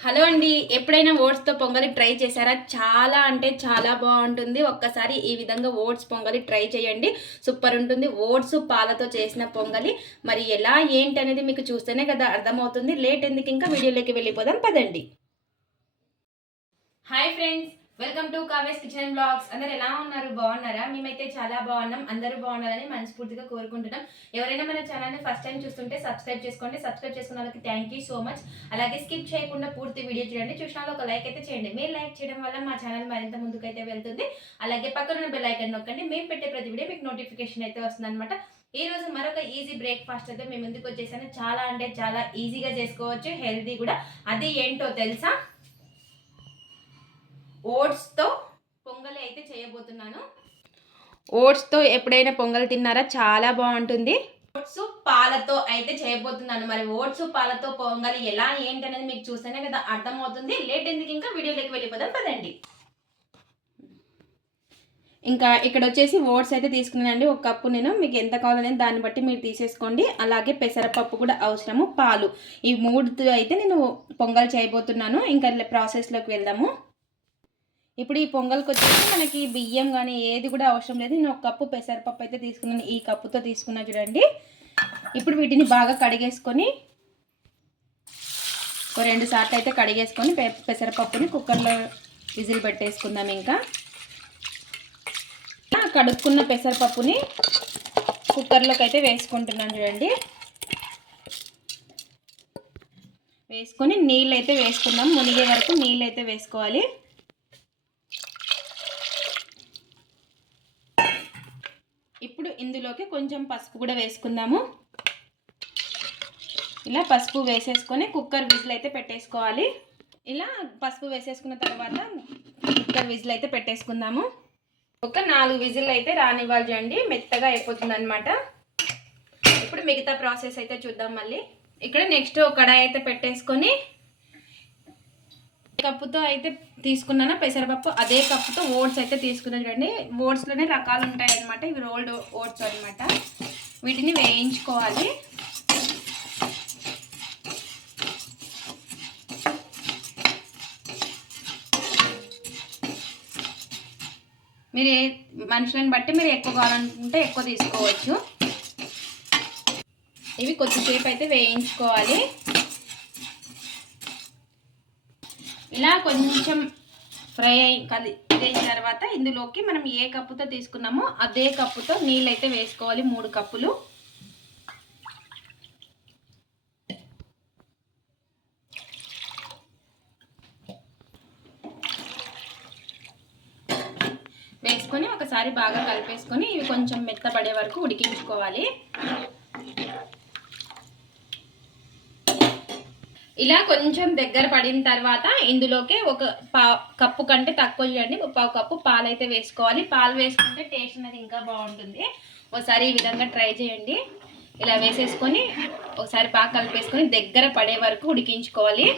Hello అండి. ఎప్పుడైనా ఓట్స్తో పొంగలి ట్రై చేశారా? చాలా అంటే చాలా బాగుంటుంది. ఒక్కసారి ఈ విధంగా ఓట్స్ పొంగలి ట్రై చేయండి. సూపర్ ఉంటుంది. ఓట్స్ పాలతో చేసిన పొంగలి. మరి ఎలా ఏంటి అనేది మీకు చూస్తేనే కదా అర్థమవుతుంది. లేట్ ఎందుకు ఇంకా వీడియోలోకి వెళ్ళిపోదాం. పదండి. Hi friends. Welcome to Kave's kitchen blogs అందరు ఎలా ఉన్నారు? బాగున్నారా? మేమైతే చాలా బాగున్నాం. అందరూ బాగున్నారని మనస్ఫూర్తిగా కోరుకుంటున్నాం. ఎవరైనా మన ఛానల్ని ఫస్ట్ టైం చూస్తుంటే సబ్స్క్రైబ్ చేసుకోండి. సబ్స్క్రైబ్ చేసుకున్న వాళ్ళకి థ్యాంక్ యూ సో మచ్ అలాగే స్కిప్ చేయకుండా పూర్తి వీడియో చూడండి. చూసిన వాళ్ళు ఒక లైక్ అయితే చేయండి. మీరు లైక్ చేయడం వల్ల మా ఛానల్ మరింత ముందుకైతే వెళ్తుంది. అలాగే పక్కన ఉన్న బెల్ ఐకన్ నొక్కండి. మేము పెట్టే ప్రతి వీడియో మీకు నోటిఫికేషన్ అయితే వస్తుంది అనమాట ఈ రోజు మరొక ఈజీ బ్రేక్ఫాస్ట్ అయితే మేము ముందుకు వచ్చేసాను. చాలా అంటే చాలా ఈజీగా చేసుకోవచ్చు. హెల్తీ కూడా. అది ఏంటో తెలుసా? ఓట్స్తో పొంగలి అయితే చేయబోతున్నాను. ఓట్స్తో ఎప్పుడైనా పొంగల్ తిన్నారా? చాలా బాగుంటుంది. ఓట్స్ పాలతో అయితే చేయబోతున్నాను. మరి ఓట్స్ పాలతో పొంగలి ఎలా ఏంటి అనేది మీకు చూస్తేనే కదా అర్థమవుతుంది. లేట్ ఎందుకు ఇంకా వీడియోలోకి వెళ్ళిపోదాం పదండి. ఇంకా ఇక్కడ వచ్చేసి ఓట్స్ అయితే తీసుకున్నానండి. ఒక కప్పు నేను. మీకు ఎంత కావాలనేది దాన్ని బట్టి మీరు తీసేసుకోండి. అలాగే పెసరపప్పు కూడా అవసరము పాలు. ఈ మూడు అయితే నేను పొంగల్ చేయబోతున్నాను. ఇంకా ప్రాసెస్లోకి వెళ్దాము. ఇప్పుడు ఈ పొంగల్కి వచ్చేసి మనకి బియ్యం కానీ ఏది కూడా అవసరం లేదు. నేను ఒక కప్పు పెసరపప్పు అయితే తీసుకున్నాను. ఈ కప్పుతో తీసుకున్నా చూడండి. ఇప్పుడు వీటిని బాగా కడిగేసుకొని ఒక రెండు సార్లు అయితే కడిగేసుకొని పె పెసరపప్పుని కుక్కర్లో విజిల్ పెట్టేసుకుందాం ఇంకా. కడుక్కున్న పెసరపప్పుని కుక్కర్లోకి అయితే వేసుకుంటున్నాను చూడండి. వేసుకొని నీళ్ళు అయితే వేసుకుందాం. మునిగే వరకు నీళ్ళు అయితే వేసుకోవాలి ఇప్పుడు ఇందులోకి కొంచెం పసుపు కూడా వేసుకుందాము. ఇలా పసుపు వేసేసుకొని కుక్కర్ విజిల్ అయితే పెట్టేసుకోవాలి. ఇలా పసుపు వేసేసుకున్న తర్వాత కుక్కర్ విజిల్ అయితే పెట్టేసుకుందాము. ఒక నాలుగు విజిల్ అయితే రానివ్వాలి మెత్తగా అయిపోతుంది అనమాట ఇప్పుడు మిగతా ప్రాసెస్ అయితే చూద్దాం మళ్ళీ. ఇక్కడ నెక్స్ట్ కడాయి అయితే పెట్టేసుకొని కప్పుతో అయితే తీసుకున్నాను? పెసరపప్పు అదే కప్పుతో ఓట్స్ అయితే తీసుకున్నాను చూడండి. ఓట్స్లోనే రకాలు ఉంటాయి అనమాట ఇవి రోల్డ్ ఓట్స్ అనమాట వీటిని వేయించుకోవాలి. మీరు ఏ మనుషులను బట్టి మీరు ఎక్కువ కావాలనుకుంటే ఎక్కువ తీసుకోవచ్చు. ఇవి కొద్దిసేపు అయితే వేయించుకోవాలి. ఇలా కొంచెం ఫ్రై అయి కది తర్వాత ఇందులోకి మనం ఏ కప్పుతో తీసుకున్నామో అదే కప్పుతో నీళ్ళు అయితే వేసుకోవాలి మూడు కప్పులు. వేసుకొని ఒకసారి బాగా కలిపేసుకొని ఇవి కొంచెం మెత్తపడే వరకు ఉడికించుకోవాలి. ఇలా కొంచెం దగ్గర పడిన తర్వాత ఇందులోకి ఒక పా కప్పు కంటే తక్కువ చేయండి ఒక పావు కప్పు పాలు అయితే వేసుకోవాలి. పాలు వేసుకుంటే టేస్ట్ అనేది ఇంకా బాగుంటుంది. ఒకసారి ఈ విధంగా ట్రై చేయండి. ఇలా వేసేసుకొని ఒకసారి బాగా కలిపేసుకొని దగ్గర పడే వరకు ఉడికించుకోవాలి.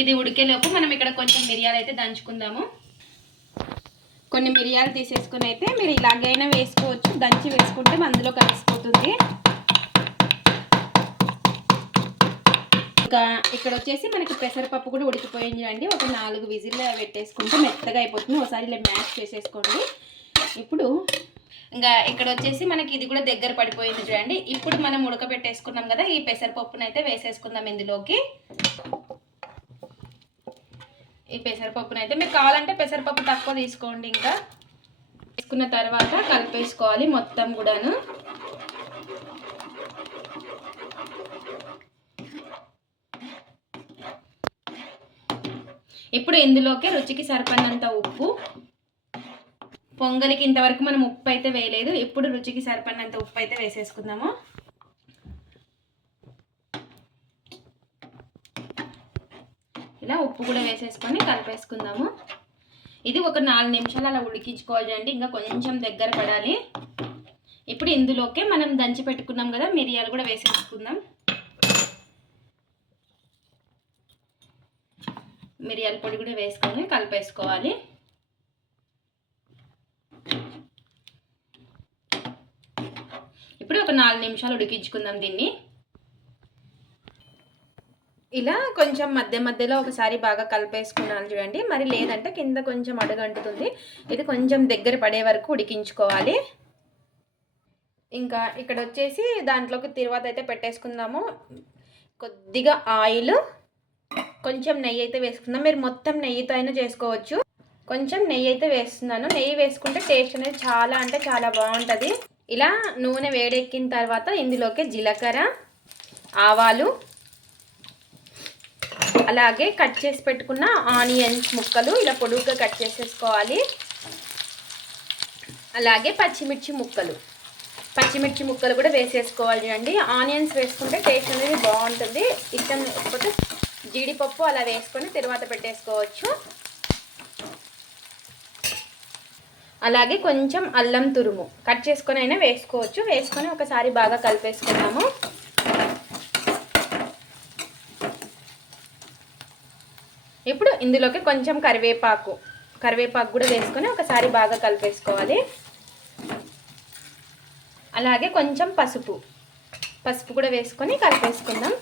ఇది ఉడికేలోపు మనం ఇక్కడ కొంచెం మిరియాలు అయితే దంచుకుందాము. కొన్ని మిరియాలు తీసేసుకుని అయితే మీరు ఇలాగైనా వేసుకోవచ్చు. దంచి వేసుకుంటే అందులో కలిసిపోతుంది. ఇంకా ఇక్కడ వచ్చేసి మనకి పెసరపప్పు కూడా ఉడికిపోయింది అండి. ఒక నాలుగు విజిల్ పెట్టేసుకుంటే మెత్తగా అయిపోతుంది. ఒకసారి ఇలా మ్యాష్ చేసేసుకోండి. ఇప్పుడు ఇంకా ఇక్కడ వచ్చేసి మనకి ఇది కూడా దగ్గర పడిపోయింది చూడండి. ఇప్పుడు మనం ఉడకబెట్టేసుకున్నాం కదా ఈ పెసరపప్పునైతే వేసేసుకుందాం ఇందులోకి. ఈ పెసరపప్పును అయితే మీకు కావాలంటే పెసరపప్పు తక్కువ తీసుకోండి ఇంకా. తీసుకున్న తర్వాత కలిపేసుకోవాలి మొత్తం కూడాను. ఇప్పుడు ఇందులోకి రుచికి సరిపడినంత ఉప్పు. పొంగలికి ఇంతవరకు మనం ఉప్పు అయితే వేయలేదు. ఇప్పుడు రుచికి సరిపడినంత ఉప్పు అయితే వేసేసుకుందాము ఇలా ఉప్పు కూడా వేసేసుకొని కలిపేసుకుందాము. ఇది ఒక నాలుగు నిమిషాలు అలా ఉడికించుకోవాలి ఇంకా కొంచెం దగ్గర పడాలి. ఇప్పుడు ఇందులోకే మనం దంచి పెట్టుకున్నాం కదా మిరియాలు కూడా వేసేసుకుందాం. మిరియాల పొడి కూడా వేసుకొని కలిపేసుకోవాలి. ఇప్పుడు ఒక నాలుగు నిమిషాలు ఉడికించుకుందాం దీన్ని. ఇలా కొంచెం మధ్య మధ్యలో ఒకసారి బాగా కలిపేసుకున్నాను చూడండి. మరి లేదంటే కింద కొంచెం అడుగంటుతుంది ఇది కొంచెం దగ్గర పడే వరకు ఉడికించుకోవాలి. ఇంకా ఇక్కడ వచ్చేసి దాంట్లోకి తిరువాత అయితే పెట్టేసుకుందాము. కొద్దిగా ఆయిల్ కొంచెం నెయ్యి అయితే వేసుకుందాం. మీరు మొత్తం నెయ్యితో అయినా చేసుకోవచ్చు. కొంచెం నెయ్యి అయితే వేస్తున్నాను. నెయ్యి వేసుకుంటే టేస్ట్ అనేది చాలా అంటే చాలా బాగుంటుంది. ఇలా నూనె వేడెక్కిన తర్వాత ఇందులోకి జీలకర్ర ఆవాలు అలాగే కట్ చేసి పెట్టుకున్న ఆనియన్స్ ముక్కలు ఇలా పొడుగ్గా కట్ చేసేసుకోవాలి. అలాగే పచ్చిమిర్చి ముక్కలు. పచ్చిమిర్చి ముక్కలు కూడా వేసేసుకోవాలి చూడండి ఆనియన్స్ వేసుకుంటే టేస్ట్ అనేది బాగుంటుంది. ఇష్టం లేకపోతే జీడిపప్పు అలా వేసుకొని తర్వాత పెట్టేసుకోవచ్చు. అలాగే కొంచెం అల్లం తురుము కట్ చేసుకొని అయినా వేసుకోవచ్చు. వేసుకొని ఒకసారి బాగా కలిపేసుకున్నాము ఇప్పుడు ఇందులోకి కొంచెం కరివేపాకు కరివేపాకు కూడా వేసుకొని ఒకసారి బాగా కలిపేసుకోవాలి. అలాగే కొంచెం పసుపు పసుపు కూడా వేసుకొని కలిపేసుకుందాం.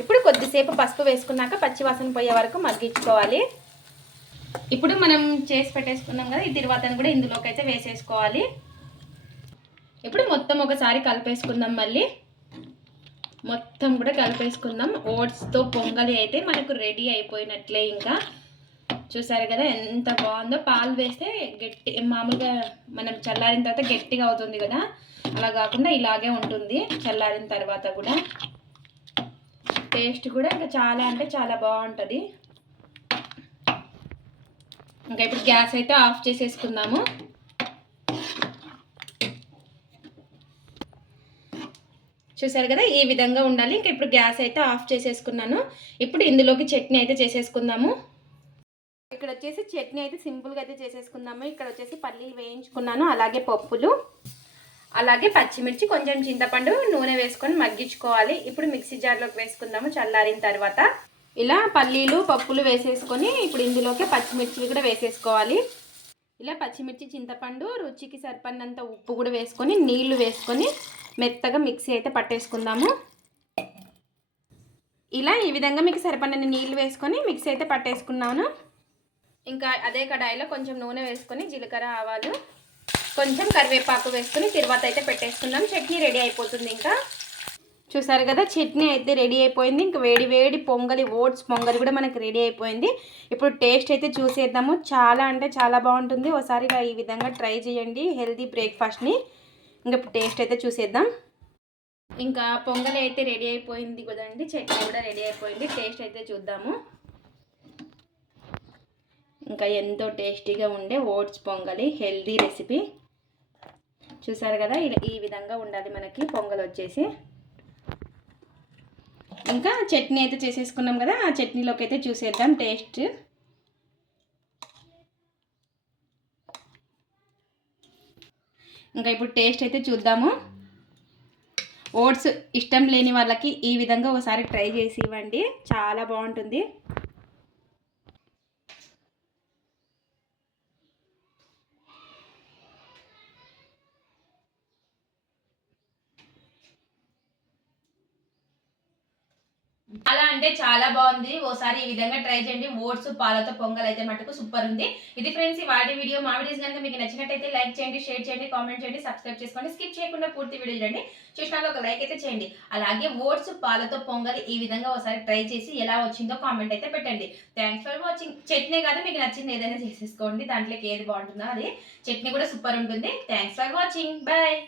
ఇప్పుడు కొద్దిసేపు పసుపు వేసుకున్నాక పచ్చివాసన పోయే వరకు మగ్గించుకోవాలి. ఇప్పుడు మనం చేసి పెట్టేసుకున్నాం కదా ఈ తిరువాతను కూడా ఇందులోకి అయితే వేసేసుకోవాలి. ఇప్పుడు మొత్తం ఒకసారి కలిపేసుకుందాం మళ్ళీ. మొత్తం కూడా కలిపేసుకుందాం. ఓట్స్తో పొంగలి అయితే మనకు రెడీ అయిపోయినట్లే ఇంకా. చూసారు కదా ఎంత బాగుందో. పాలు వేస్తే గట్టి మామూలుగా మనం చల్లారిన తర్వాత గట్టిగా అవుతుంది కదా. అలా కాకుండా ఇలాగే ఉంటుంది. చల్లారిన తర్వాత కూడా. టేస్ట్ కూడా ఇంకా చాలా అంటే చాలా బాగుంటుంది. ఇంకా ఇప్పుడు గ్యాస్ అయితే ఆఫ్ చేసేసుకుందాము. చూసారు కదా? ఈ విధంగా ఉండాలి. ఇంకా ఇప్పుడు గ్యాస్ అయితే ఆఫ్ చేసేసుకున్నాను. ఇప్పుడు ఇందులోకి చట్నీ అయితే చేసేసుకుందాము. ఇక్కడ వచ్చేసి చట్నీ అయితే సింపుల్గా అయితే చేసేసుకుందాము. ఇక్కడ వచ్చేసి పల్లీలు వేయించుకున్నాను. అలాగే పప్పులు అలాగే పచ్చిమిర్చి కొంచెం చింతపండు నూనె వేసుకొని మగ్గించుకోవాలి. ఇప్పుడు మిక్సీ జార్లోకి వేసుకుందాము చల్లారిన తర్వాత. ఇలా పల్లీలు పప్పులు వేసేసుకొని ఇప్పుడు ఇందులోకి పచ్చిమిర్చి కూడా వేసేసుకోవాలి. ఇలా పచ్చిమిర్చి చింతపండు రుచికి సరిపడినంత ఉప్పు కూడా వేసుకొని నీళ్ళు వేసుకొని మెత్తగా మిక్సీ అయితే పట్టేసుకుందాము. ఇలా ఈ విధంగా మీకు సరిపడిన నీళ్ళు వేసుకొని మిక్సీ అయితే పట్టేసుకున్నాను. ఇంకా అదే కడాయిలో కొంచెం నూనె వేసుకొని జీలకర్ర ఆవాలు కొంచెం కరివేపాకు వేసుకుని తర్వాత అయితే పెట్టేసుకుందాం. చట్నీ రెడీ అయిపోతుంది ఇంకా. చూసారు కదా చట్నీ అయితే రెడీ అయిపోయింది. ఇంకా వేడి వేడి పొంగలి ఓట్స్ పొంగలి కూడా మనకి రెడీ అయిపోయింది. ఇప్పుడు టేస్ట్ అయితే చూసేద్దాము. చాలా అంటే చాలా బాగుంటుంది. ఒకసారి ఈ విధంగా ట్రై చేయండి. హెల్దీ బ్రేక్ఫాస్ట్ని. ఇంకా టేస్ట్ అయితే చూసేద్దాం. ఇంకా పొంగలి అయితే రెడీ అయిపోయింది కదండి చట్నీ కూడా రెడీ అయిపోయింది టేస్ట్ అయితే చూద్దాము. ఇంకా ఎంతో టేస్టీగా ఉండే ఓట్స్ పొంగలి హెల్దీ రెసిపీ. చూసారు కదా ఈ విధంగా ఉండాలి మనకి పొంగల్ వచ్చేసి. ఇంకా చట్నీ అయితే చేసేసుకున్నాం కదా ఆ చట్నీలోకి అయితే చూసేద్దాం టేస్ట్. ఇంకా ఇప్పుడు టేస్ట్ అయితే చూద్దాము. ఓట్స్ ఇష్టం లేని వాళ్ళకి ఈ విధంగా ఒకసారి ట్రై చేసి ఇవ్వండి. చాలా బాగుంటుంది అలా అంటే చాలా బాగుంది. ఓసారి ఈ విధంగా ట్రై చేయండి. ఓట్స్ పాలతో పొంగల్ అయితే మటుకు సూపర్ ఉంది. ఇది ఫ్రెండ్స్ ఈ వాటి వీడియో మా వీడియోస్ కనుక మీకు నచ్చినట్టయితే లైక్ చేయండి షేర్ చేయండి కామెంట్ చేయండి సబ్స్క్రైబ్ చేసుకోండి స్కిప్ చేయకుండా పూర్తి వీడియో చూడండి. చూసినాక ఒక లైక్ అయితే చేయండి. అలాగే ఓట్స్ పాలతో పొంగల్ ఈ విధంగా ఒకసారి ట్రై చేసి ఎలా వచ్చిందో కామెంట్ అయితే పెట్టండి. థ్యాంక్స్ ఫర్ వాచింగ్ చట్నీ కాదు మీకు నచ్చింది ఏదైనా చేసేసుకోండి. దాంట్లోకి ఏది బాగుంటుందో అది. చట్నీ కూడా సూపర్ ఉంటుంది. Thanks for watching bye